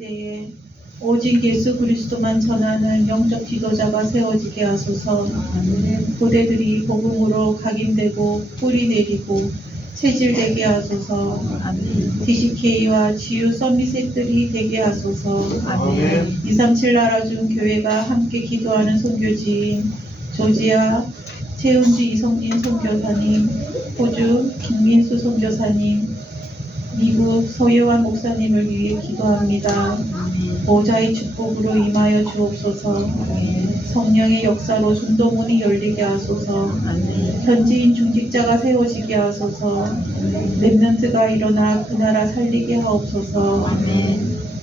시대에 오직 예수 그리스도만 전하는 영적 지도자가 세워지게 하소서. 교대들이 복음으로 각인되고 뿌리 내리고 체질되게 하소서. DCK와 GU 서밋들이 되게 하소서. 237 나라 중 교회가 함께 기도하는 선교지인 조지아 최은지 이성진 선교사님, 호주 김민수 선교사님, 미국 서유환 목사님을 위해 기도합니다. 보좌의 축복으로 임하여 주옵소서. 성령의 역사로 중도문이 열리게 하소서. 현지인 중직자가 세워지게 하소서. 렘넌트가 일어나 그 나라 살리게 하옵소서.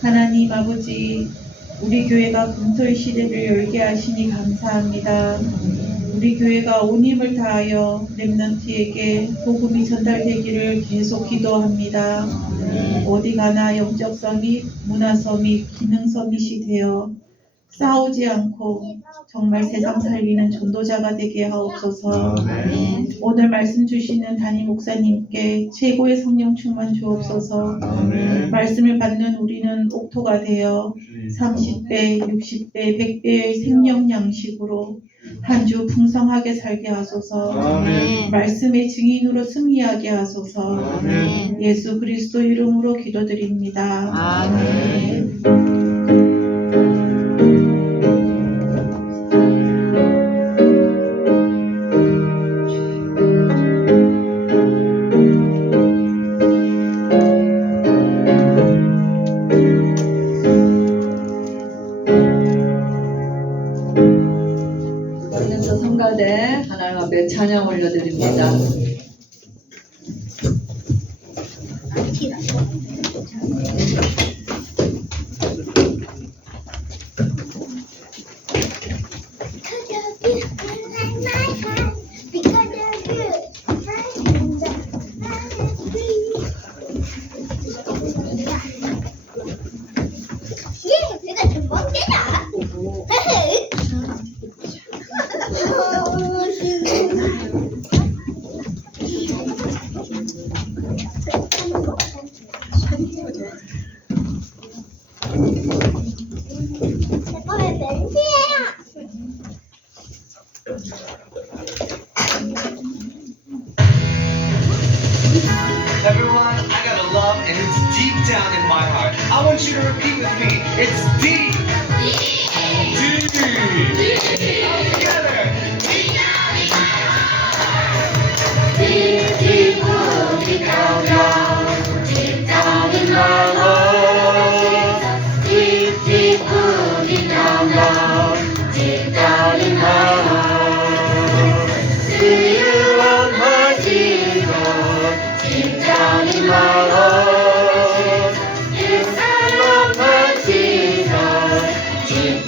하나님 아버지, 우리 교회가 금토의 시대를 열게 하시니 감사합니다. 우리 교회가 온 힘을 다하여 렘넌트에게 복음이 전달되기를 계속 기도합니다. 어디 가나 영적 서밋, 문화 서밋, 기능 서밋이 되어 싸우지 않고 정말 세상 살리는 전도자가 되게 하옵소서. 오늘 말씀 주시는 담임 목사님께 최고의 성령 충만 주옵소서. 말씀을 받는 우리는 옥토가 되어 30배, 60배, 100배의 생명 양식으로 한 주 풍성하게 살게 하소서. 말씀의 증인으로 승리하게 하소서. 예수 그리스도 이름으로 기도드립니다. 아멘. 성가대 하나님 앞에 찬양 올려드립니다. 내가 좀 먹게다. Everyone, I got a love and it's deep down in my heart. I want you to repeat with me. It's deep. Deep. All together. Deep down in my heart. Deep, deep, oh, deep down, down. Deep down in my heart. Deep, deep, oh, deep down, down. Deep down in my heart. Do you love my Jesus? Deep down in my heart, yes, I love my Jesus. Deep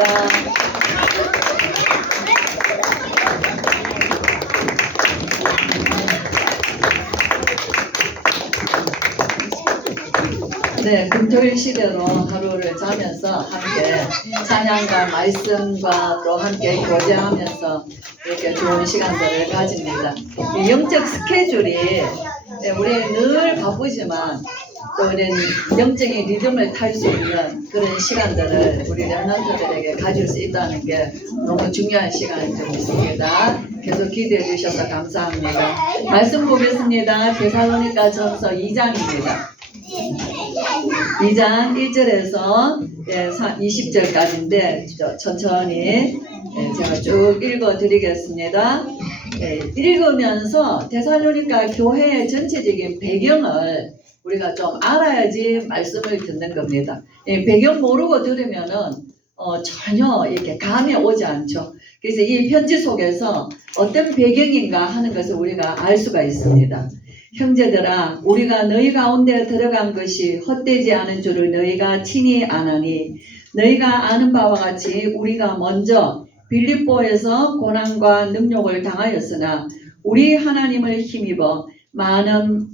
기도합니다. 네, 금토일 시대로 하루를 자면서 함께 찬양과 말씀과 또 함께 교제하면서 이렇게 좋은 시간들을 가집니다. 이 영적 스케줄이 우리 늘 바쁘지만 또 우리는 영적인 리듬을 탈 수 있는 그런 시간들을 우리 렘넌트들에게 가질 수 있다는 게 너무 중요한 시간이 좀 있습니다. 계속 기대해 주셔서 감사합니다. 말씀 보겠습니다. 데살로니가 전서 2장입니다. 2장 1절에서 20절까지인데 천천히 제가 쭉 읽어 드리겠습니다. 읽으면서 데살로니가 교회의 전체적인 배경을 우리가 좀 알아야지 말씀을 듣는 겁니다. 배경 모르고 들으면은 전혀 이렇게 감이 오지 않죠. 그래서 이 편지 속에서 어떤 배경인가 하는 것을 우리가 알 수가 있습니다. 형제들아, 우리가 너희 가운데 들어간 것이 헛되지 않은 줄을 너희가 친히 아나니, 너희가 아는 바와 같이 우리가 먼저 빌립보에서 고난과 능욕을 당하였으나 우리 하나님을 힘입어 많은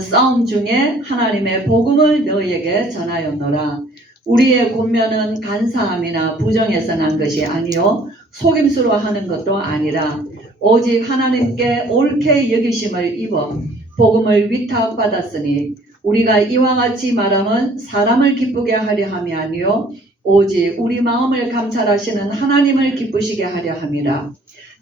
싸움 중에 하나님의 복음을 너희에게 전하였노라. 우리의 권면은 간사함이나 부정에서 난 것이 아니요 속임수로 하는 것도 아니라 오직 하나님께 옳게 여기심을 입어 복음을 위탁받았으니 우리가 이와 같이 말함은 사람을 기쁘게 하려 함이 아니요 오직 우리 마음을 감찰하시는 하나님을 기쁘시게 하려 함이라.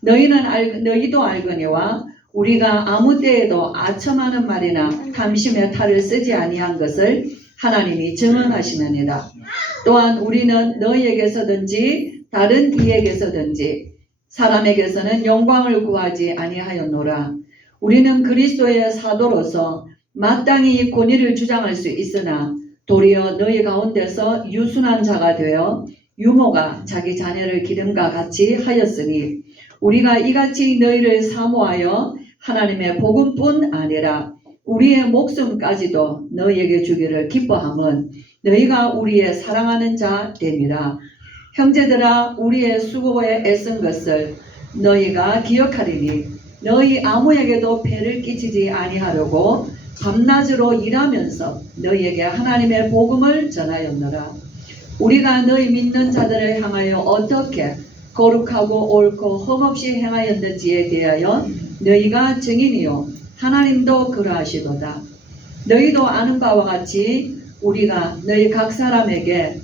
너희도 알거니와 우리가 아무 때에도 아첨하는 말이나 탐심의 탈을 쓰지 아니한 것을 하나님이 증언하시느니라. 또한 우리는 너희에게서든지 다른 이에게서든지 사람에게서는 영광을 구하지 아니하였노라. 우리는 그리스도의 사도로서 마땅히 권위를 주장할 수 있으나 도리어 너희 가운데서 유순한 자가 되어 유모가 자기 자녀를 기름과 같이 하였으니 우리가 이같이 너희를 사모하여 하나님의 복음뿐 아니라 우리의 목숨까지도 너희에게 주기를 기뻐함은 너희가 우리의 사랑하는 자 됨이라. 형제들아, 우리의 수고에 애쓴 것을 너희가 기억하리니 너희 아무에게도 폐를 끼치지 아니하려고 밤낮으로 일하면서 너희에게 하나님의 복음을 전하였노라. 우리가 너희 믿는 자들을 향하여 어떻게 거룩하고 옳고 흠없이 행하였는지에 대하여 너희가 증인이요 하나님도 그러하시도다. 너희도 아는 바와 같이 우리가 너희 각 사람에게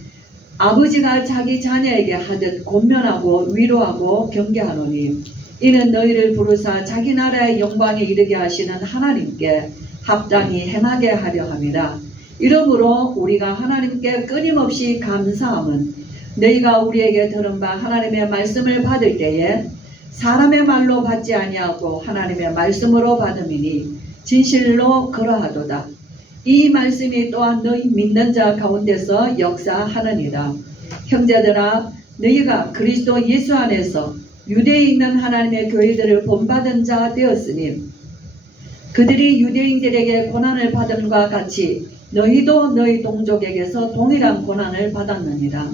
아버지가 자기 자녀에게 하듯 권면하고 위로하고 경계하노니 이는 너희를 부르사 자기 나라의 영광에 이르게 하시는 하나님께 합당히 행하게 하려 함이라. 이러므로 우리가 하나님께 끊임없이 감사함은 너희가 우리에게 들은 바 하나님의 말씀을 받을 때에 사람의 말로 받지 아니하고 하나님의 말씀으로 받음이니 진실로 그러하도다. 이 말씀이 또한 너희 믿는 자 가운데서 역사하느니라. 형제들아, 너희가 그리스도 예수 안에서 유대에 있는 하나님의 교회들을 본받은 자 되었으니 그들이 유대인들에게 고난을 받음과 같이 너희도 너희 동족에게서 동일한 고난을 받았느니라.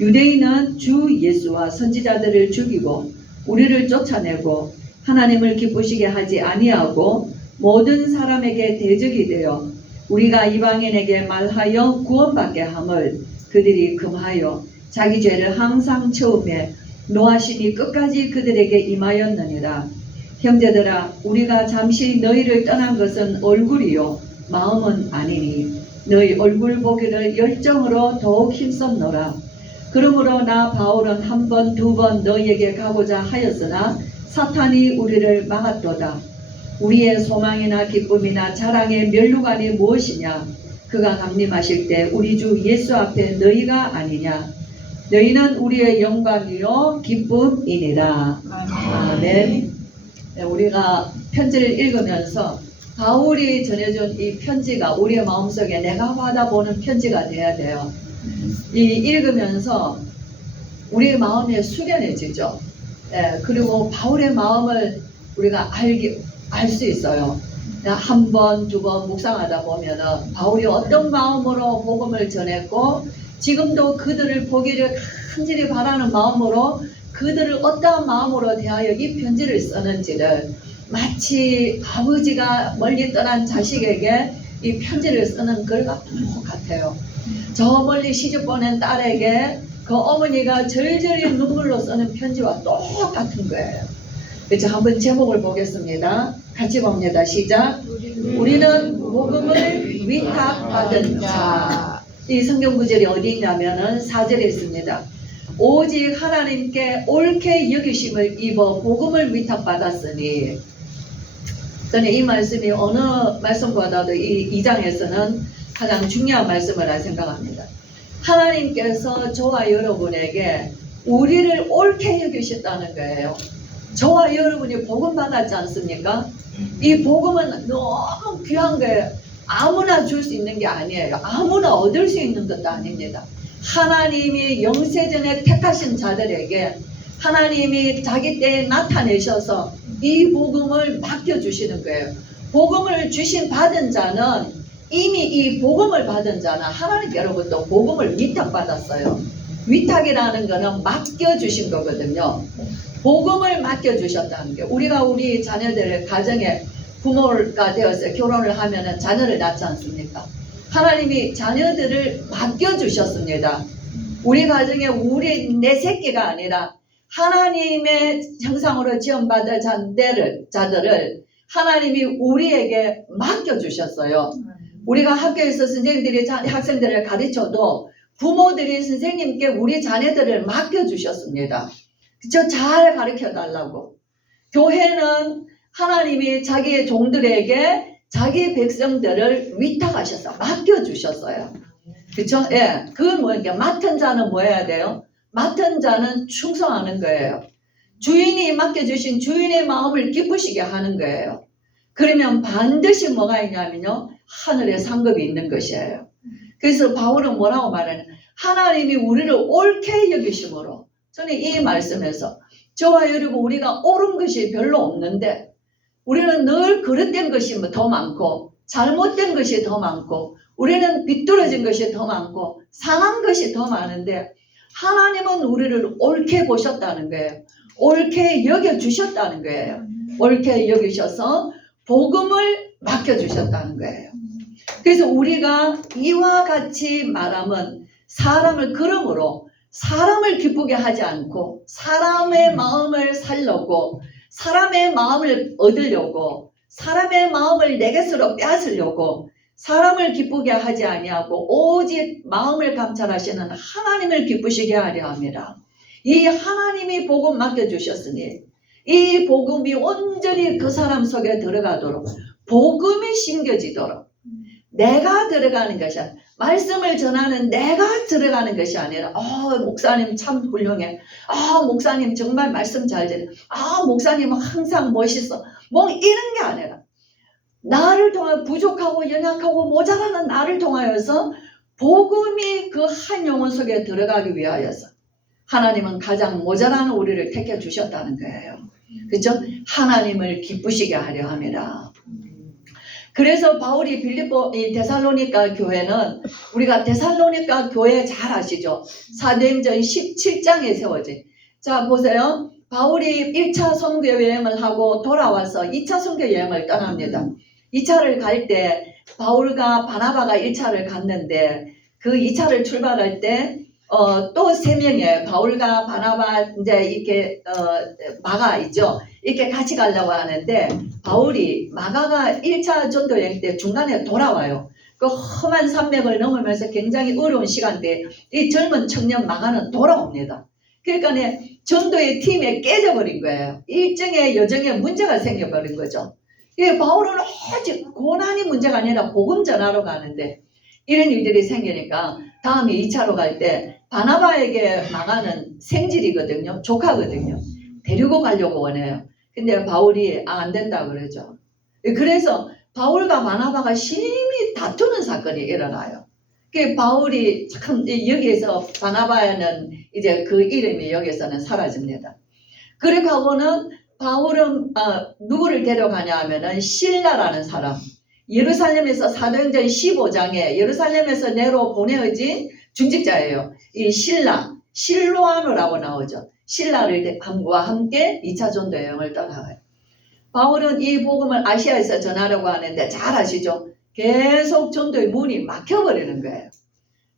유대인은 주 예수와 선지자들을 죽이고 우리를 쫓아내고 하나님을 기쁘시게 하지 아니하고 모든 사람에게 대적이 되어 우리가 이방인에게 말하여 구원받게 함을 그들이 금하여 자기 죄를 항상 처음에 노하심이 끝까지 그들에게 임하였느니라. 형제들아, 우리가 잠시 너희를 떠난 것은 얼굴이요 마음은 아니니 너희 얼굴 보기를 열정으로 더욱 힘썼노라. 그러므로 나 바울은 한 번, 두 번 너희에게 가고자 하였으나 사탄이 우리를 막았도다. 우리의 소망이나 기쁨이나 자랑의 면류관이 무엇이냐? 그가 강림하실 때 우리 주 예수 앞에 너희가 아니냐? 너희는 우리의 영광이요 기쁨이니라. 아멘. 네, 우리가 편지를 읽으면서 바울이 전해준 이 편지가 우리의 마음속에 내가 받아보는 편지가 돼야 돼요. 이 읽으면서 우리의 마음이 숙연해지죠. 예, 그리고 바울의 마음을 우리가 알 수 있어요. 한 번, 두 번 묵상하다 보면은 바울이 어떤 마음으로 복음을 전했고 지금도 그들을 보기를 간절히 바라는 마음으로 그들을 어떠한 마음으로 대하여 이 편지를 쓰는지를 마치 아버지가 멀리 떠난 자식에게 이 편지를 쓰는 글과 똑같아요. 저 멀리 시집 보낸 딸에게 그 어머니가 절절히 눈물로 쓰는 편지와 똑같은 거예요. 그래서 한번 제목을 보겠습니다. 같이 봅니다. 시작. 우리는 복음을 위탁받은 자. 이 성경 구절이 어디 있냐면은 4절에 있습니다. 오직 하나님께 옳게 여기심을 입어 복음을 위탁받았으니. 저는 이 말씀이 어느 말씀보다도 이 2장에서는 가장 중요한 말씀이라 생각합니다. 하나님께서 저와 여러분에게 우리를 옳게 여기셨다는 거예요. 저와 여러분이 복음 받았지 않습니까? 이 복음은 너무 귀한 거예요. 아무나 줄 수 있는 게 아니에요. 아무나 얻을 수 있는 것도 아닙니다. 하나님이 영세전에 택하신 자들에게 하나님이 자기 때에 나타내셔서 이 복음을 맡겨주시는 거예요. 복음을 주신 받은 자는 이미 이 복음을 받은 자는 하나님께로부터 복음을 위탁받았어요. 위탁이라는 거는 맡겨주신 거거든요. 복음을 맡겨주셨다는 게 우리가 우리 자녀들을 가정에 부모가 되어서 결혼을 하면은 자녀를 낳지 않습니까? 하나님이 자녀들을 맡겨주셨습니다. 우리 가정에 내 새끼가 아니라 하나님의 형상으로 지원받은 자들을 하나님이 우리에게 맡겨주셨어요. 우리가 학교에서 선생님들이 학생들을 가르쳐도 부모들이 선생님께 우리 자녀들을 맡겨주셨습니다. 그쵸? 잘 가르쳐달라고. 교회는 하나님이 자기의 종들에게 자기 백성들을 위탁하셔서 맡겨주셨어요. 그쵸? 예. 그건 뭐예요? 맡은 자는 뭐 해야 돼요? 맡은 자는 충성하는 거예요. 주인이 맡겨주신 주인의 마음을 기쁘시게 하는 거예요. 그러면 반드시 뭐가 있냐면요. 하늘에 상급이 있는 것이에요. 그래서 바울은 뭐라고 말하냐. 하나님이 우리를 옳게 여기심으로. 저는 이 말씀에서 저와 여러분 우리가 옳은 것이 별로 없는데 우리는 늘 그릇된 것이 더 많고 잘못된 것이 더 많고 우리는 비뚤어진 것이 더 많고 상한 것이 더 많은데 하나님은 우리를 옳게 보셨다는 거예요. 옳게 여겨주셨다는 거예요. 옳게 여기셔서 복음을 맡겨주셨다는 거예요. 그래서 우리가 이와 같이 말하면 사람을 그러므로 사람을 기쁘게 하지 않고 사람의 마음을 살려고 사람의 마음을 얻으려고 사람의 마음을 내 것으로 빼앗으려고 사람을 기쁘게 하지 아니하고 오직 마음을 감찰하시는 하나님을 기쁘시게 하려 합니다. 이 하나님이 복음 맡겨주셨으니 이 복음이 온전히 그 사람 속에 들어가도록 복음이 심겨지도록 내가 들어가는 것이 아니라 말씀을 전하는 내가 들어가는 것이 아니라 목사님 참 훌륭해. 목사님 정말 말씀 잘 전해. 목사님은 항상 멋있어. 뭐 이런 게 아니라 나를 통하여 부족하고 연약하고 모자라는 나를 통하여서 복음이 그 한 영혼 속에 들어가기 위하여서 하나님은 가장 모자라는 우리를 택해 주셨다는 거예요. 그렇죠? 하나님을 기쁘시게 하려 합니다. 그래서 바울이 이 데살로니가 교회는 우리가 데살로니가 교회 잘 아시죠? 사도행전 17장에 세워진. 자 보세요. 바울이 1차 선교 여행을 하고 돌아와서 2차 선교 여행을 떠납니다. 2차를 갈 때 바울과 바나바가 1차를 갔는데 그 2차를 출발할 때 또 3명의 바울과 바나바 이제 이렇게 마가 있죠. 이렇게 같이 가려고 하는데 바울이 마가가 1차 전도 여행 때 중간에 돌아와요. 그 험한 산맥을 넘으면서 굉장히 어려운 시간대에 이 젊은 청년 마가는 돌아옵니다. 그러니까 전도의 팀에 깨져버린 거예요. 일정의 여정에 문제가 생겨버린 거죠. 바울은 오직 고난이 문제가 아니라 복음 전하러 가는데 이런 일들이 생기니까 다음에 2차로 갈 때 바나바에게 마가는 생질이거든요. 조카거든요. 데리고 가려고 원해요. 근데 바울이 안 된다 그러죠. 그래서 바울과 바나바가 심히 다투는 사건이 일어나요. 바울이 참 여기에서 바나바는 이제 그 이름이 여기서는 사라집니다. 그렇게 하고는 바울은 누구를 데려가냐 하면은 실라라는 사람. 예루살렘에서 사도행전 15장에 예루살렘에서 네로 보내어진 중직자예요. 이 실로아노라고 나오죠. 신라를 함과 함께 2차 전도 여행을 떠나가요. 바울은 이 복음을 아시아에서 전하려고 하는데 잘 아시죠? 계속 전도의 문이 막혀버리는 거예요.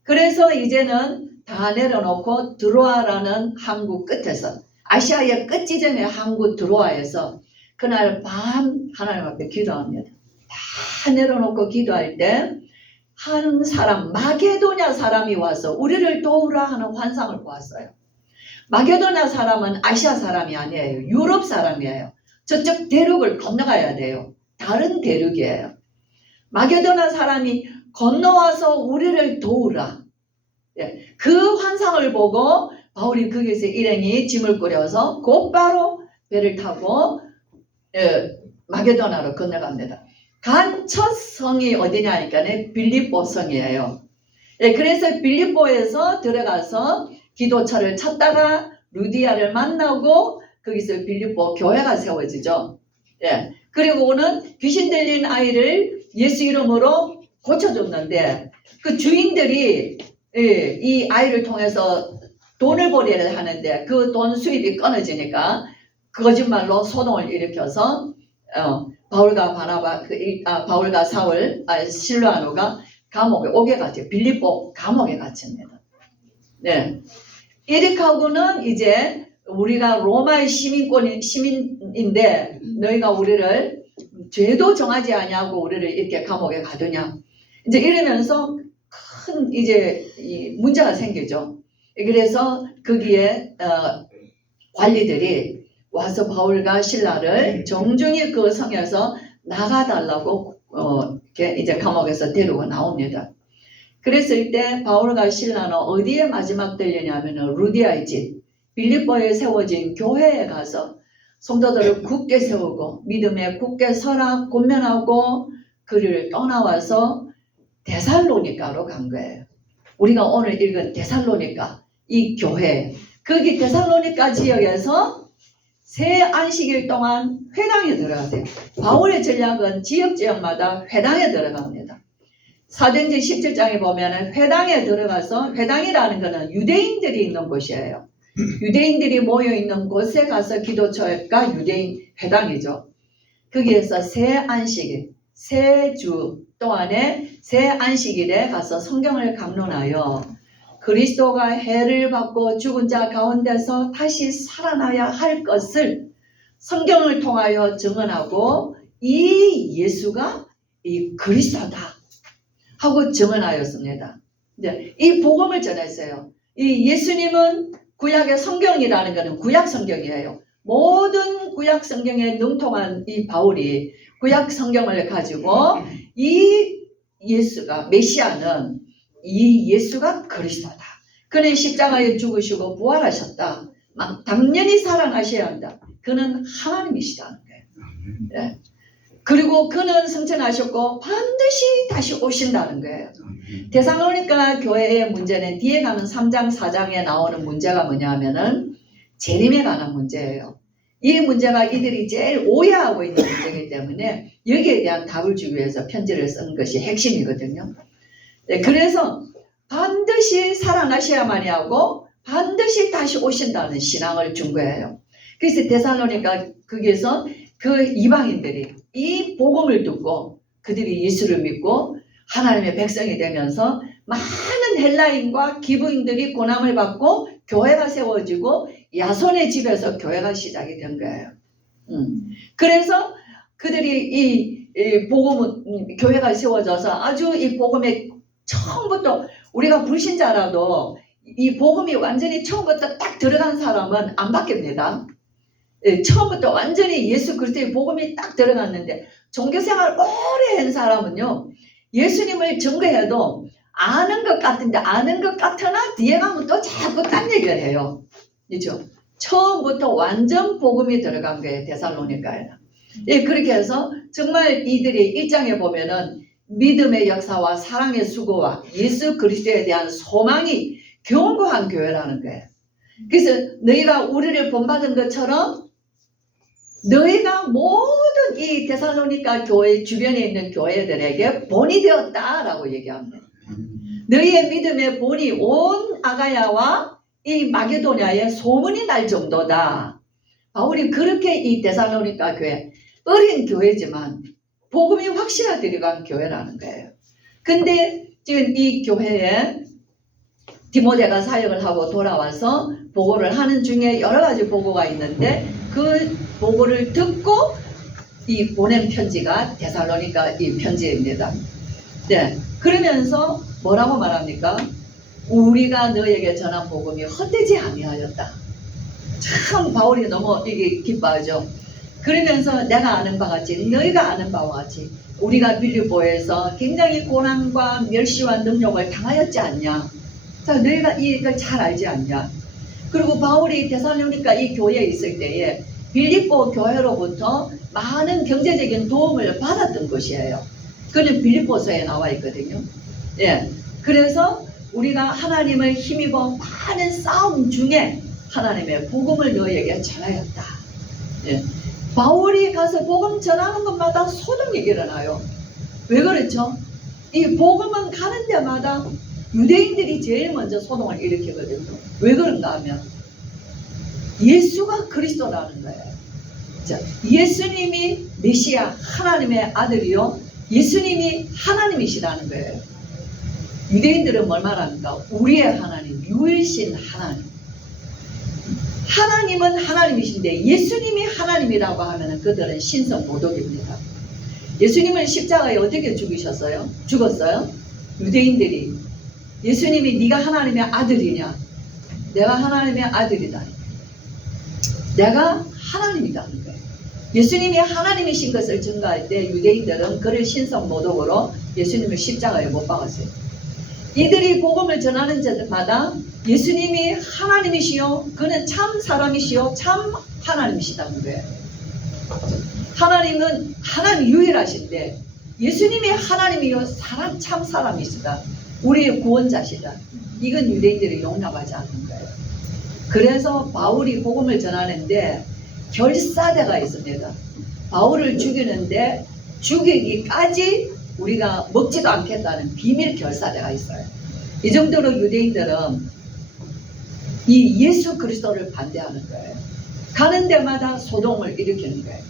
그래서 이제는 다 내려놓고 드로아라는 항구 끝에서 아시아의 끝 지점의 항구 드로아에서 그날 밤 하나님 앞에 기도합니다. 다 내려놓고 기도할 때 한 사람 마게도냐 사람이 와서 우리를 도우라 하는 환상을 보았어요. 마게도냐 사람은 아시아 사람이 아니에요. 유럽 사람이에요. 저쪽 대륙을 건너가야 돼요. 다른 대륙이에요. 마게도냐 사람이 건너와서 우리를 도우라. 그 환상을 보고 바울이 거기서 일행이 짐을 꾸려서 곧바로 배를 타고 마게도나로 건너갑니다. 간 첫 성이 어디냐 하니까 빌립보 성이에요. 그래서 빌립보에서 들어가서 기도처를 찾다가 루디아를 만나고 거기서 빌립보 교회가 세워지죠. 그리고는 귀신 들린 아이를 예수 이름으로 고쳐줬는데 그 주인들이 이 아이를 통해서 돈을 벌이를 하는데 그 돈 수입이 끊어지니까 거짓말로 소동을 일으켜서 바울과 바울과 사울, 실로아노가 감옥에 오게 갔죠. 빌립보 감옥에 갇힙니다. 네. 이렇게 하고는 이제 우리가 로마의 시민인데 너희가 우리를 죄도 정하지 아니하고 우리를 이렇게 감옥에 가두냐. 이제 이러면서 큰 이제 문제가 생기죠. 그래서 거기에 관리들이 와서 바울과 실라를 정중히 그 성에서 나가달라고 이제 감옥에서 데리고 나옵니다. 그랬을 때 바울과 실라는 어디에 마지막 들리냐면은 루디아의 집, 빌립보에 세워진 교회에 가서 성도들을 굳게 세우고 믿음에 굳게 서라 권면하고 그를 떠나와서 데살로니가로 간 거예요. 우리가 오늘 읽은 데살로니가 이 교회, 거기 데살로니가 지역에서 새 안식일 동안 회당에 들어가세요. 바울의 전략은 지역마다 회당에 들어갑니다. 사도행전 17장에 보면 회당에 들어가서, 회당이라는 것은 유대인들이 있는 곳이에요. 유대인들이 모여있는 곳에 가서 기도처가 유대인 회당이죠. 거기에서 새 안식일, 새 주 동안에 새 안식일에 가서 성경을 강론하여 그리스도가 해를 받고 죽은 자 가운데서 다시 살아나야 할 것을 성경을 통하여 증언하고 이 예수가 이 그리스도다 하고 증언하였습니다. 이 복음을 전했어요. 이 예수님은 구약의 성경이라는 것은 구약 성경이에요. 모든 구약 성경에 능통한 이 바울이 구약 성경을 가지고 이 예수가 메시아는 이 예수가 그리스도다. 그는 십자가에 죽으시고 부활하셨다. 당연히 살아나셔야 한다. 그는 하나님이시다는 거예요. 그리고 그는 승천하셨고 반드시 다시 오신다는 거예요. 데살로니가 교회의 문제는 뒤에 가면 3장 4장에 나오는 문제가 뭐냐면은 재림에 관한 문제예요. 이 문제가 이들이 제일 오해하고 있는 문제이기 때문에 여기에 대한 답을 주기 위해서 편지를 쓴 것이 핵심이거든요. 그래서 반드시 살아나셔야만이 하고 반드시 다시 오신다는 신앙을 준 거예요. 그래서 데살로니가 거기에서 그 이방인들이 이 복음을 듣고 그들이 예수를 믿고 하나님의 백성이 되면서 많은 헬라인과 기브인들이 고난을 받고 교회가 세워지고 야손의 집에서 교회가 시작이 된 거예요. 그래서 그들이 이 복음은 교회가 세워져서 아주 이 복음에 처음부터 우리가 불신자라도 이 복음이 완전히 처음부터 딱 들어간 사람은 안 바뀝니다. 처음부터 완전히 예수 그리스도의 복음이 딱 들어갔는데 종교생활 오래 한 사람은요 예수님을 증거해도 아는 것 같은데 아는 것 같으나 뒤에 가면 또 자꾸 딴 얘기를 해요. 그렇죠? 처음부터 완전 복음이 들어간 거예요. 데살로니가에. 그렇게 해서 정말 이들이 1장에 보면은 믿음의 역사와 사랑의 수고와 예수 그리스도에 대한 소망이 견고한 교회라는 거예요. 그래서 너희가 우리를 본받은 것처럼 너희가 모든 이 데살로니가 교회 주변에 있는 교회들에게 본이 되었다라고 얘기합니다. 너희의 믿음의 본이 온 아가야와 이 마게도냐에 소문이 날 정도다. 바울이 그렇게 이 데살로니가 교회, 어린 교회지만 복음이 확실하게 들어간 교회라는 거예요. 근데 지금 이 교회에 디모데가 사역을 하고 돌아와서 보고를 하는 중에 여러 가지 보고가 있는데 그 보고를 듣고 이 보낸 편지가 데살로니가 이 편지입니다. 네, 그러면서 뭐라고 말합니까? 우리가 너에게 전한 복음이 헛되지 아니하였다. 참 바울이 너무 이게 기뻐하죠. 그러면서 내가 아는 바와 같이 너희가 아는 바와 같이 우리가 빌립보에서 굉장히 고난과 멸시와 능력을 당하였지 않냐. 자, 너희가 이걸 잘 알지 않냐. 그리고 바울이 데살로니가 이 교회에 있을 때에 빌립보 교회로부터 많은 경제적인 도움을 받았던 것이에요. 그는 빌립보서에 나와 있거든요. 예, 그래서 우리가 하나님을 힘입어 많은 싸움 중에 하나님의 복음을 너희에게 전하였다. 예. 바울이 가서 복음 전하는 것마다 소동이 일어나요. 왜 그렇죠? 이 복음은 가는 데마다 유대인들이 제일 먼저 소동을 일으키거든요. 왜 그런가 하면 예수가 그리스도라는 거예요. 자, 예수님이 메시아 하나님의 아들이요. 예수님이 하나님이시라는 거예요. 유대인들은 뭘 말합니까? 우리의 하나님, 유일신 하나님. 하나님은 하나님이신데 예수님이 하나님이라고 하면 그들은 신성 모독입니다. 예수님은 십자가에 어떻게 죽으셨어요? 죽었어요? 유대인들이 예수님이 네가 하나님의 아들이냐? 내가 하나님의 아들이다. 내가 하나님이라는 거예요. 예수님이 하나님이신 것을 증거할 때 유대인들은 그를 신성 모독으로 예수님을 십자가에 못 박았어요. 이들이 복음을 전하는 자마다 예수님이 하나님이시요 그는 참 사람이시요 참 하나님이시다는 거예요. 하나님은 하나님 유일하신데 예수님이 하나님이요 사람 참 사람이시다. 우리의 구원자시다. 이건 유대인들이 용납하지 않는 거예요. 그래서 바울이 복음을 전하는데 결사대가 있습니다. 바울을 죽이는데 죽이기까지 우리가 먹지도 않겠다는 비밀 결사대가 있어요. 이 정도로 유대인들은 이 예수 그리스도를 반대하는 거예요. 가는 데마다 소동을 일으키는 거예요.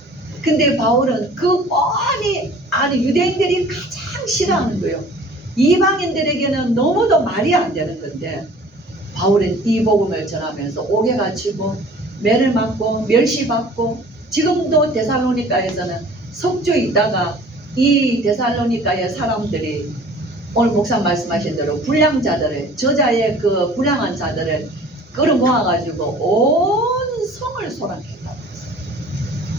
근데 바울은 그 뻔히 아니 유대인들이 가장 싫어하는 거예요. 이방인들에게는 너무도 말이 안 되는 건데 바울은 이 복음을 전하면서 옥에 갇히고 매를 맞고 멸시받고 지금도 데살로니가에서는 석주에 있다가 이 데살로니가의 사람들이 오늘 목사 말씀하신 대로 불량자들을 저자의 그 불량한 자들을 끌어모아가지고 온 성을 소란했다고 했어요.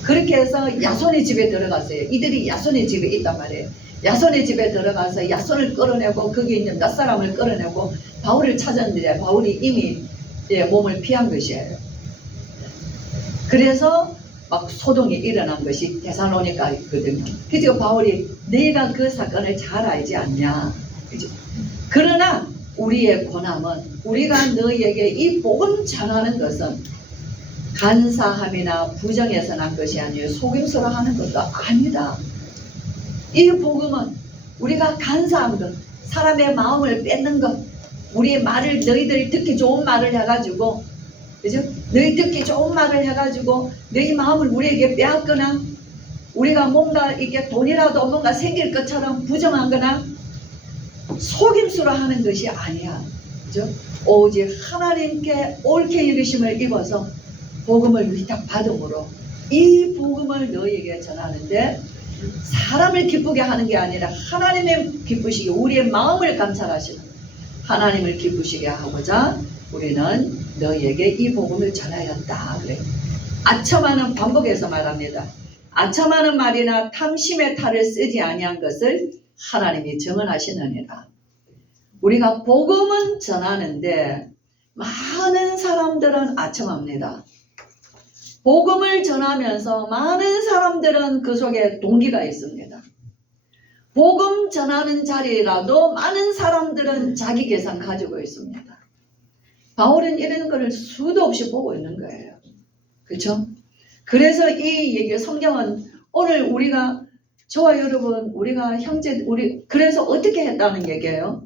그렇게 해서 야손의 집에 들어갔어요. 이들이 야손의 집에 있단 말이에요. 야손의 집에 들어가서 야손을 끌어내고 거기 있는 몇 사람을 끌어내고 바울을 찾았는데 바울이 이미 몸을 피한 것이에요. 그래서 막 소동이 일어난 것이 데살로니가거든요. 그래서 바울이 내가 그 사건을 잘 알지 않냐. 그죠? 그러나 우리의 고난은 우리가 너희에게 이 복음 전하는 것은 간사함이나 부정에서 난 것이 아니에요. 속임수로 하는 것도 아니다. 이 복음은 우리가 간사한 것, 사람의 마음을 뺏는 것, 우리의 말을 너희들이 듣기 좋은 말을 해가지고 그죠? 너희 듣기 좋은 말을 해가지고 너희 마음을 우리에게 빼앗거나 우리가 뭔가 이렇게 돈이라도 뭔가 생길 것처럼 부정하거나 속임수로 하는 것이 아니야. 그죠? 오직 하나님께 옳게 이르심을 입어서 복음을 위탁받음으로 이 복음을 너희에게 전하는데 사람을 기쁘게 하는 게 아니라 하나님의 기쁘시게 우리의 마음을 감찰하시는 하나님을 기쁘시게 하고자 우리는 너희에게 이 복음을 전하였다. 그래. 아첨하는 반복해서 말합니다. 아첨하는 말이나 탐심의 탈을 쓰지 아니한 것을 하나님이 정언하시느니라. 우리가 복음은 전하는데 많은 사람들은 아첨합니다. 복음을 전하면서 많은 사람들은 그 속에 동기가 있습니다. 복음 전하는 자리라도 많은 사람들은 자기 계산 가지고 있습니다. 바울은 이런 거를 수도 없이 보고 있는 거예요. 그렇죠? 그래서 이 얘기 성경은 오늘 우리가 저와 여러분 우리가 형제 우리 그래서 어떻게 했다는 얘기예요?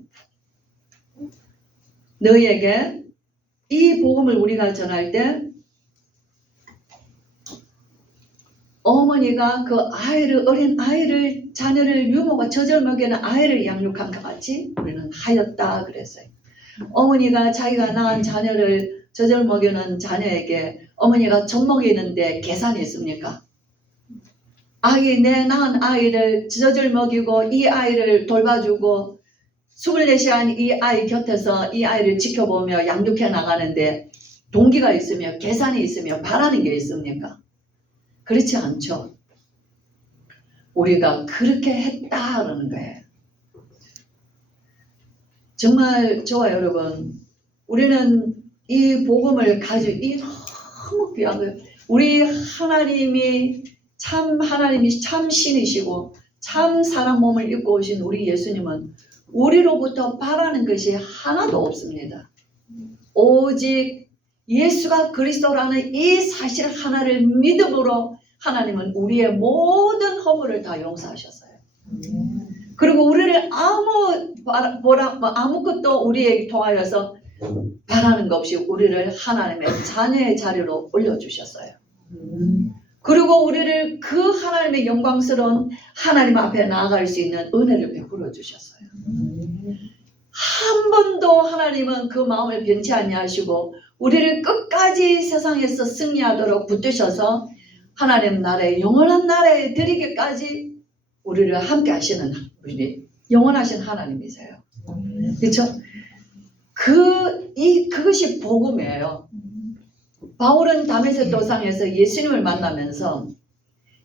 너희에게 이 복음을 우리가 전할 때 어머니가 그 아이를, 어린 아이를, 자녀를 유모가 젖을 먹이는 아이를 양육한 것 같이 우리는 하였다 그랬어요. 어머니가 자기가 낳은 자녀를 젖을 먹이는 자녀에게 어머니가 젖 먹이는데 계산이 있습니까? 내 낳은 아이를 젖을 먹이고 이 아이를 돌봐주고 24시간 이 아이 곁에서 이 아이를 지켜보며 양육해 나가는데 동기가 있으며 계산이 있으며 바라는 게 있습니까? 그렇지 않죠. 우리가 그렇게 했다라는 거예요. 정말 저와 여러분, 우리는 이 복음을 가지고 이 너무 귀한 거예요. 하나님이 참 신이시고 참 사람 몸을 입고 오신 우리 예수님은 우리로부터 바라는 것이 하나도 없습니다. 오직 예수가 그리스도라는 이 사실 하나를 믿음으로 하나님은 우리의 모든 허물을 다 용서하셨어요. 그리고 우리를 아무것도 우리에게 통하여서 바라는 것 없이 우리를 하나님의 자녀의 자리로 올려주셨어요. 그리고 우리를 그 하나님의 영광스러운 하나님 앞에 나아갈 수 있는 은혜를 베풀어 주셨어요. 한 번도 하나님은 그 마음을 변치 아니하시고 우리를 끝까지 세상에서 승리하도록 붙드셔서 하나님 나라에 영원한 나라에 드리기까지 우리를 함께 하시는 우리 영원하신 하나님이세요. 그렇죠? 그것이 복음이에요. 바울은 다메섹 도상에서 예수님을 만나면서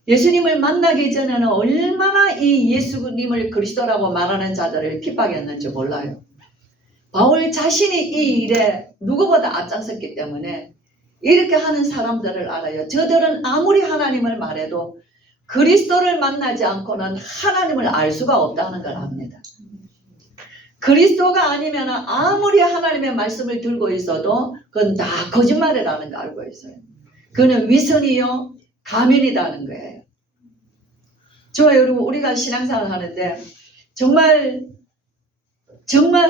예수님을 만나기 전에는 얼마나 이 예수님을 그리스도라고 말하는 자들을 핍박했는지 몰라요. 바울 자신이 이 일에 누구보다 앞장섰기 때문에 이렇게 하는 사람들을 알아요. 저들은 아무리 하나님을 말해도 그리스도를 만나지 않고는 하나님을 알 수가 없다는 걸 압니다. 그리스도가 아니면 아무리 하나님의 말씀을 들고 있어도 그건 다 거짓말이라는 걸 알고 있어요. 그는 위선이요 가면이라는 거예요. 저와 여러분 우리가 신앙생활을 하는데 정말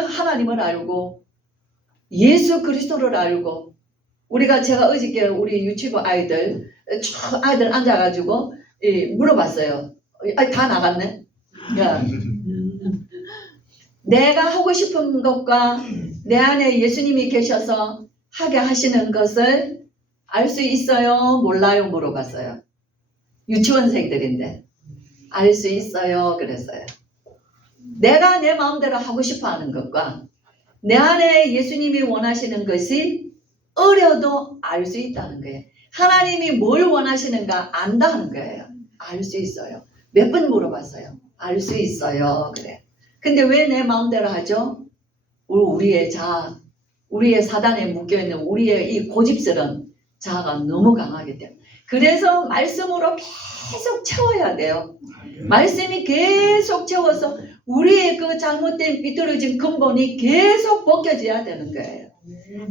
하나님을 알고 예수 그리스도를 알고 제가 어저께 우리 유치부 아이들 앉아가지고 물어봤어요. 다 나갔네. 야. 내가 하고 싶은 것과 내 안에 예수님이 계셔서 하게 하시는 것을 알 수 있어요? 몰라요? 물어봤어요. 유치원생들인데 알 수 있어요? 그랬어요. 내가 내 마음대로 하고 싶어 하는 것과 내 안에 예수님이 원하시는 것이 어려도 알 수 있다는 거예요. 하나님이 뭘 원하시는가 안다는 거예요. 알 수 있어요. 몇 번 물어봤어요. 알 수 있어요. 그래. 근데 왜 내 마음대로 하죠? 우리의 자아, 우리의 사단에 묶여있는 우리의 이 고집스러운 자아가 너무 강하기 때문에. 그래서 말씀으로 계속 채워야 돼요. 말씀이 계속 채워서 우리의 그 잘못된 삐뚤어진 근본이 계속 벗겨져야 되는 거예요.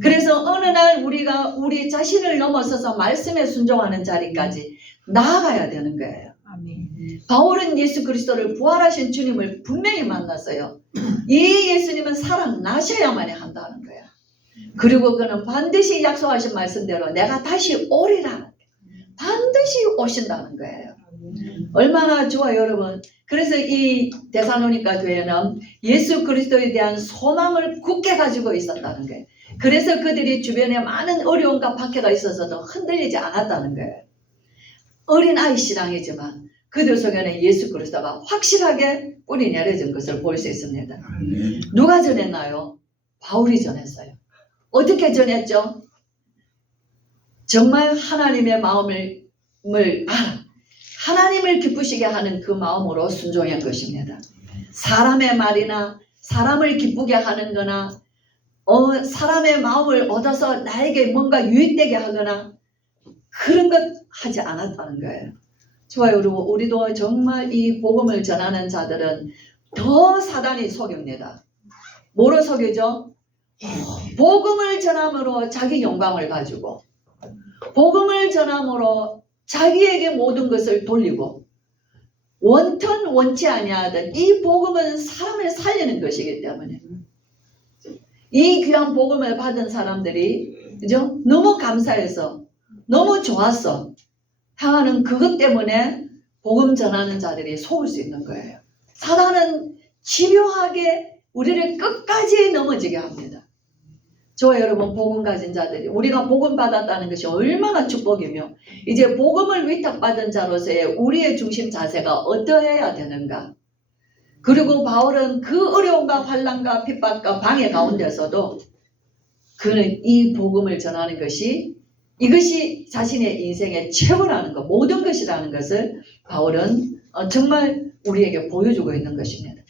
그래서 어느 날 우리가 우리 자신을 넘어서서 말씀에 순종하는 자리까지 나아가야 되는 거예요. 바울은 예수 그리스도를 부활하신 주님을 분명히 만났어요. 이 예수님은 살아나셔야만 한다는 거예요. 그리고 그는 반드시 약속하신 말씀대로 내가 다시 오리라. 반드시 오신다는 거예요. 얼마나 좋아요, 여러분. 그래서 이 데살로니가 교회는 예수 그리스도에 대한 소망을 굳게 가지고 있었다는 거예요. 그래서 그들이 주변에 많은 어려움과 박해가 있어서도 흔들리지 않았다는 거예요. 어린아이 신앙이지만 그들 속에는 예수 그리스도가 확실하게 뿌리 내려진 것을 볼 수 있습니다. 누가 전했나요? 바울이 전했어요. 어떻게 전했죠? 정말 하나님의 마음을 알아. 하나님을 기쁘시게 하는 그 마음으로 순종한 것입니다. 사람의 말이나 사람을 기쁘게 하는 거나 사람의 마음을 얻어서 나에게 뭔가 유익되게 하거나 그런 것 하지 않았다는 거예요. 좋아요, 여러분. 우리도 정말 이 복음을 전하는 자들은 더 사단이 속입니다. 뭐로 속이죠? 복음을 전함으로 자기 영광을 가지고 복음을 전함으로 자기에게 모든 것을 돌리고 원턴 원치 아니하던 이 복음은 사람을 살리는 것이기 때문에 이 귀한 복음을 받은 사람들이 그죠? 너무 감사해서 너무 좋았어. 향하는 그것 때문에 복음 전하는 자들이 속을 수 있는 거예요. 사단은 집요하게 우리를 끝까지 넘어지게 합니다. 저와 여러분 복음 가진 자들이 우리가 복음 받았다는 것이 얼마나 축복이며 이제 복음을 위탁받은 자로서의 우리의 중심 자세가 어떠해야 되는가. 그리고 바울은 그 어려움과 환난과 핍박과 방해 가운데서도 그는 이 복음을 전하는 것이 이것이 자신의 인생의 최고라는 것, 모든 것이라는 것을 바울은 정말 우리에게 보여주고 있는 것입니다.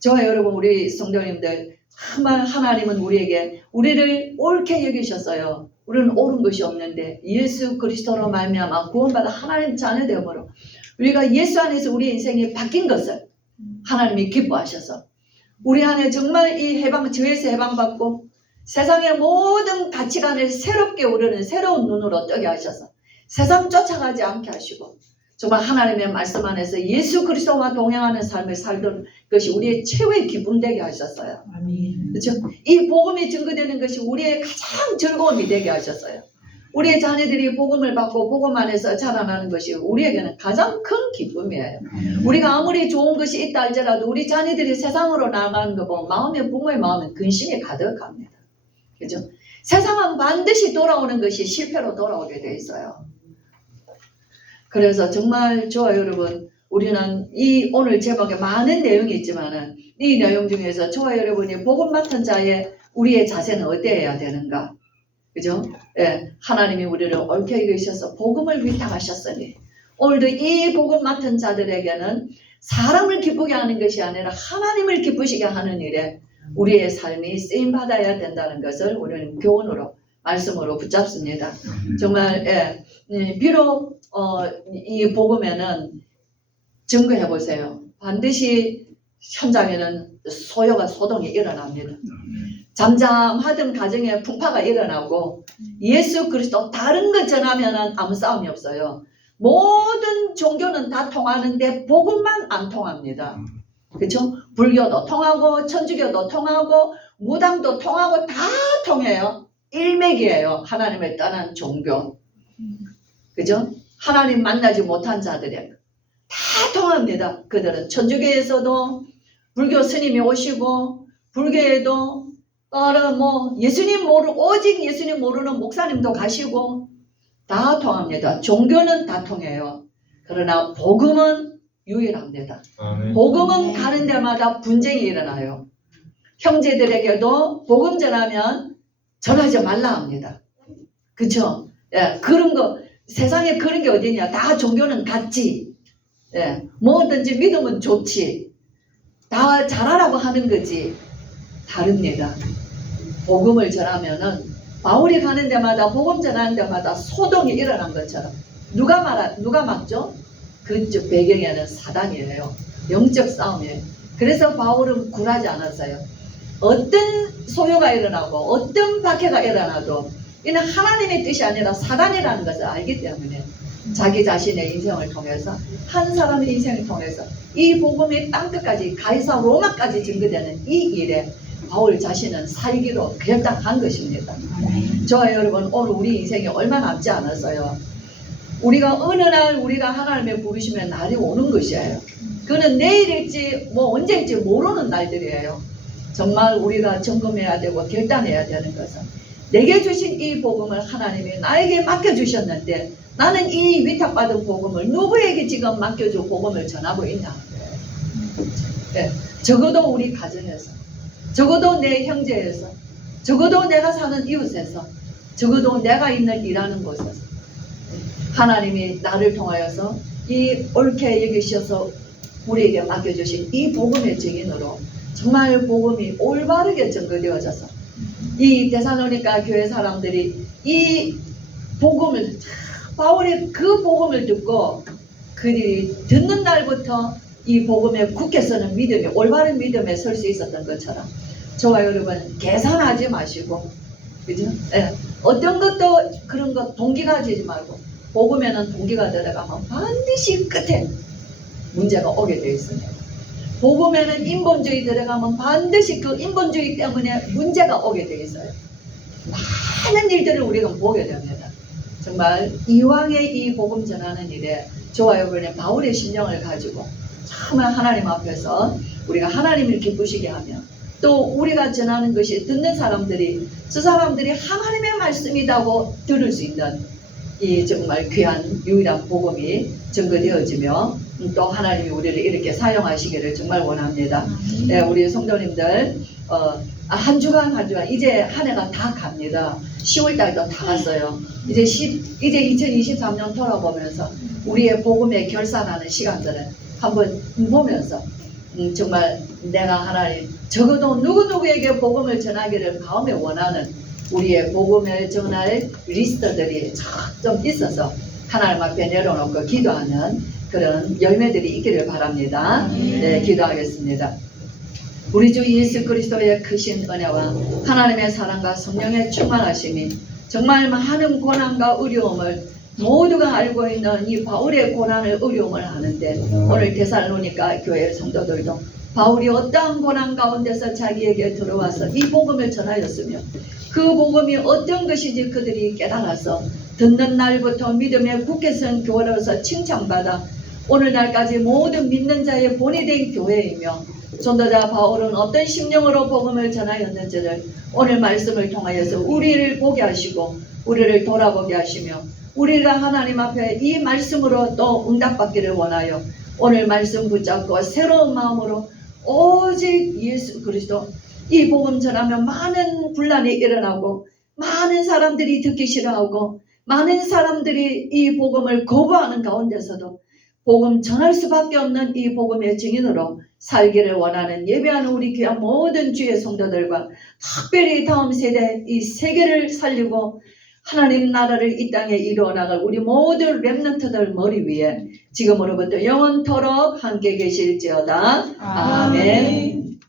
저와 여러분 우리 성도님들 정말 하나님은 우리를 옳게 여기셨어요. 우리는 옳은 것이 없는데 예수 그리스도로 말미암아 구원받아 하나님 자녀 되므로 우리가 예수 안에서 우리 인생이 바뀐 것을 하나님이 기뻐하셔서 우리 안에 정말 이 죄에서 해방받고 세상의 모든 가치관을 새롭게 우리는 새로운 눈으로 뜨게 하셔서 세상 쫓아가지 않게 하시고 정말 하나님의 말씀 안에서 예수 그리스도와 동행하는 삶을 살던 것이 우리의 최후의 기쁨 되게 하셨어요. 아멘. 그렇죠? 이 복음이 증거되는 것이 우리의 가장 즐거움이 되게 하셨어요. 우리의 자녀들이 복음을 받고 복음 안에서 자라나는 것이 우리에게는 가장 큰 기쁨이에요. 우리가 아무리 좋은 것이 있다 할지라도 우리 자녀들이 세상으로 나가는 거 보면 부모의 마음은 근심이 가득합니다. 그죠? 세상은 반드시 돌아오는 것이 실패로 돌아오게 돼 있어요. 그래서 정말 저와 여러분 우리는 이 오늘 제목에 많은 내용이 있지만은 이 내용 중에서 저와 여러분이 복음 맡은 자의 우리의 자세는 어때야 되는가? 그죠? 예, 하나님이 우리를 옳게 여기셔서 복음을 위탁하셨으니 오늘도 이 복음 맡은 자들에게는 사람을 기쁘게 하는 것이 아니라 하나님을 기쁘시게 하는 일에 우리의 삶이 쓰임받아야 된다는 것을 우리는 교훈으로 말씀으로 붙잡습니다. 정말 비록 이 복음에는 증거해 보세요. 반드시 현장에는 소동이 일어납니다. 잠잠하던 가정에 풍파가 일어나고 예수 그리스도 다른 것 전하면 아무 싸움이 없어요. 모든 종교는 다 통하는데 복음만 안 통합니다. 그렇죠? 불교도 통하고 천주교도 통하고 무당도 통하고 다 통해요. 일맥이에요. 하나님을 떠난 종교. 그죠? 하나님 만나지 못한 자들이 다 통합니다. 그들은 천주교에서도 불교 스님이 오시고 불교에도 예수님 오직 예수님 모르는 목사님도 가시고 다 통합니다. 종교는 다 통해요. 그러나 복음은 유일합니다. 아멘. 복음은 가는 데마다 분쟁이 일어나요. 형제들에게도 복음 전하면 전하지 말라 합니다. 그쵸? 예, 그런 거 세상에 그런 게 어디냐? 다 종교는 같지. 예, 뭐든지 믿으면 좋지. 다 잘하라고 하는 거지. 다릅니다. 복음을 전하면은 바울이 가는 데마다 복음 전하는 데마다 소동이 일어난 것처럼 누가 막죠? 그쪽 배경에는 사단이에요. 영적 싸움이에요. 그래서 바울은 굴하지 않았어요. 어떤 소요가 일어나고 어떤 박해가 일어나도 이는 하나님의 뜻이 아니라 사단이라는 것을 알기 때문에 자기 자신의 인생을 통해서 한 사람의 인생을 통해서 이 복음이 땅끝까지 가이사 로마까지 증거되는 이 일에 바울 자신은 살기로 결단한 것입니다. 저와 여러분 오늘 우리 인생이 얼마 남지 않았어요. 우리가 어느 날 우리가 하나님의 부르시면 날이 오는 것이에요. 그는 내일일지 언제일지 모르는 날들이에요. 정말 우리가 점검해야 되고 결단해야 되는 것은 내게 주신 이 복음을 하나님이 나에게 맡겨주셨는데 나는 이 위탁받은 복음을 누구에게 지금 맡겨줘 복음을 전하고 있냐. 네. 적어도 우리 가정에서, 적어도 내 형제에서, 적어도 내가 사는 이웃에서, 적어도 내가 있는 일하는 곳에서 하나님이 나를 통하여서 이 옳게 여기셔서 우리에게 맡겨주신 이 복음의 증인으로 정말 복음이 올바르게 증거되어져서 이 데살로니가 교회 사람들이 이 복음을 바울의 그 복음을 듣고 그들이 듣는 날부터 이 복음에 굳게 서는 믿음이 올바른 믿음에 설 수 있었던 것처럼 저와 여러분 계산하지 마시고 그죠? 예. 어떤 것도 그런 것 동기가 지지 말고 복음에는 동기가 들어가면 반드시 끝에 문제가 오게 되어 있습니다. 복음에는 인본주의 들어가면 반드시 그 인본주의 때문에 문제가 오게 돼 있어요. 많은 일들을 우리가 보게 됩니다. 정말 이왕의 이 복음 전하는 일에 저와 여러분의 바울의 심령을 가지고 정말 하나님 앞에서 우리가 하나님을 기쁘시게 하며 또 우리가 전하는 것이 듣는 사람들이 저 사람들이 하나님의 말씀이라고 들을 수 있는 이 정말 귀한 유일한 복음이 증거되어지며 또 하나님이 우리를 이렇게 사용하시기를 정말 원합니다. 네, 우리 성도님들 한 주간 이제 한 해가 다 갑니다. 10월 달도 다 갔어요. 이제 2023년 돌아보면서 우리의 복음에 결산하는 시간들을 한번 보면서 정말 내가 하나님 적어도 누구누구에게 복음을 전하기를 마음에 원하는 우리의 복음을 전할 리스트들이 좀 있어서 하나님 앞에 내려놓고 기도하는 그런 열매들이 있기를 바랍니다. 네, 기도하겠습니다. 우리 주 예수 그리스도의 크신 은혜와 하나님의 사랑과 성령의 충만하심이 정말 많은 고난과 어려움을 모두가 알고 있는 이 바울의 고난을 어려움을 하는데 오늘 데살로니가 교회 성도들도 바울이 어떠한 고난 가운데서 자기에게 들어와서 이 복음을 전하였으며 그 복음이 어떤 것인지 그들이 깨달아서 듣는 날부터 믿음에 굳게 선 교회로서 칭찬받아 오늘날까지 모든 믿는 자의 본이 된 교회이며 전도자 바울은 어떤 심령으로 복음을 전하였는지를 오늘 말씀을 통하여서 우리를 보게 하시고 우리를 돌아보게 하시며 우리가 하나님 앞에 이 말씀으로 또 응답받기를 원하여 오늘 말씀 붙잡고 새로운 마음으로 오직 예수 그리스도 이 복음 전하면 많은 분란이 일어나고 많은 사람들이 듣기 싫어하고 많은 사람들이 이 복음을 거부하는 가운데서도 복음 전할 수밖에 없는 이 복음의 증인으로 살기를 원하는 예배하는 우리 귀한 모든 주의 성도들과 특별히 다음 세대 이 세계를 살리고 하나님 나라를 이 땅에 이루어 나갈 우리 모든 렘넌트들 머리 위에 지금으로부터 영원토록 함께 계실지어다. 아멘.